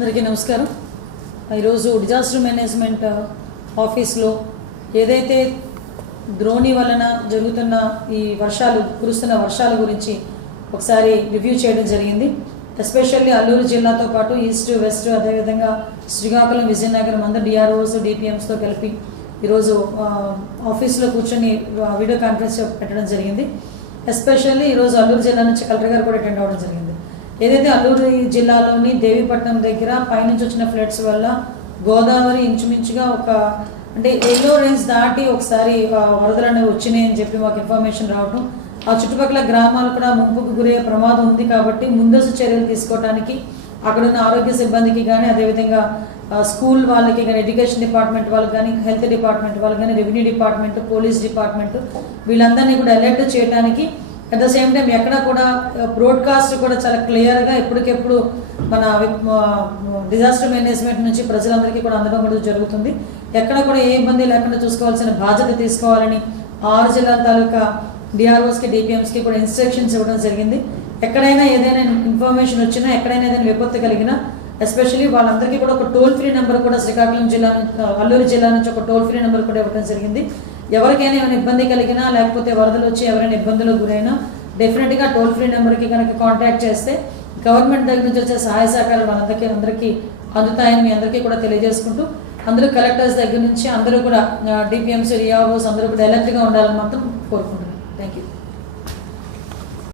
అందరికీ నమస్కారం. ఈరోజు డిజాస్టర్ మేనేజ్మెంట్ ఆఫీస్లో ఏదైతే ద్రోణి వలన జరుగుతున్న ఈ కురుస్తున్న వర్షాల గురించి ఒకసారి రివ్యూ చేయడం జరిగింది. ఎస్పెషల్లీ అల్లూరు జిల్లాతో పాటు ఈస్ట్ వెస్ట్ అదేవిధంగా శ్రీకాకుళం విజయనగరం అందరూ డిఆర్ఓస్ డిపిఎంస్తో కలిపి ఈరోజు ఆఫీస్లో కూర్చొని వీడియో కాన్ఫరెన్స్ పెట్టడం జరిగింది. ఎస్పెషల్లీ ఈరోజు అల్లూరు జిల్లా నుంచి కలెక్టర్ గారు కూడా అటెండ్ అవ్వడం జరిగింది. ఏదైతే అల్లూరు జిల్లాలోని దేవీపట్నం దగ్గర పైనుంచి వచ్చిన ఫ్లడ్స్ వల్ల గోదావరి ఇంచుమించుగా అంటే ఎల్లో రేంజ్ దాటి ఒకసారి వరదలు అనేవి వచ్చినాయి అని చెప్పి మాకు ఇన్ఫర్మేషన్ రావడం, ఆ చుట్టుపక్కల గ్రామాలు కూడా ముంపుకు గురయ్యే ప్రమాదం ఉంది. కాబట్టి ముందస్తు చర్యలు తీసుకోవడానికి అక్కడున్న ఆరోగ్య సిబ్బందికి కానీ అదేవిధంగా స్కూల్ వాళ్ళకి కానీ ఎడ్యుకేషన్ డిపార్ట్మెంట్ వాళ్ళకి కానీ హెల్త్ డిపార్ట్మెంట్ వాళ్ళకి కానీ రెవెన్యూ డిపార్ట్మెంట్ పోలీస్ డిపార్ట్మెంట్ వీళ్ళందరినీ కూడా అలర్ట్ చేయడానికి అట్ ద సేమ్ టైం ఎక్కడ కూడా బ్రాడ్కాస్ట్ కూడా చాలా క్లియర్గా ఎప్పటికెప్పుడు మన డిజాస్టర్ మేనేజ్మెంట్ నుంచి ప్రజలందరికీ కూడా అందడం కూడా జరుగుతుంది. ఎక్కడ కూడా ఏ ఇబ్బంది లేకుండా చూసుకోవాల్సిన బాధ్యత తీసుకోవాలని 6 జిల్లాల తాలూకా డిఆర్ఓస్కి డిపిఎంస్కి కూడా ఇన్స్ట్రక్షన్స్ ఇవ్వడం జరిగింది. ఎక్కడైనా ఏదైనా ఇన్ఫర్మేషన్ వచ్చినా ఎక్కడైనా ఏదైనా విపత్తు కలిగినా ఎస్పెషల్లీ వాళ్ళందరికీ కూడా ఒక టోల్ ఫ్రీ నెంబర్ కూడా శ్రీకాకుళం జిల్లా అల్లూరు జిల్లా నుంచి ఒక టోల్ ఫ్రీ నెంబర్ కూడా ఇవ్వడం జరిగింది. ఎవరికైనా ఏమైనా ఇబ్బంది కలిగినా లేకపోతే వరదలు వచ్చి ఎవరైనా ఇబ్బందులకు గురైనా డెఫినెట్గా టోల్ ఫ్రీ నెంబర్కి కనుక కాంటాక్ట్ చేస్తే గవర్నమెంట్ దగ్గర నుంచి వచ్చే సహాయ సహకారాలు అందరికీ అందుతాయని మీ అందరికీ కూడా తెలియజేసుకుంటూ అందరూ కలెక్టర్స్ దగ్గర నుంచి అందరూ కూడా డిపిఎంసీ డిఆర్ఓస్ అందరూ కూడా అలర్ట్గా ఉండాలని మాత్రం కోరుకుంటున్నాను. Thank you.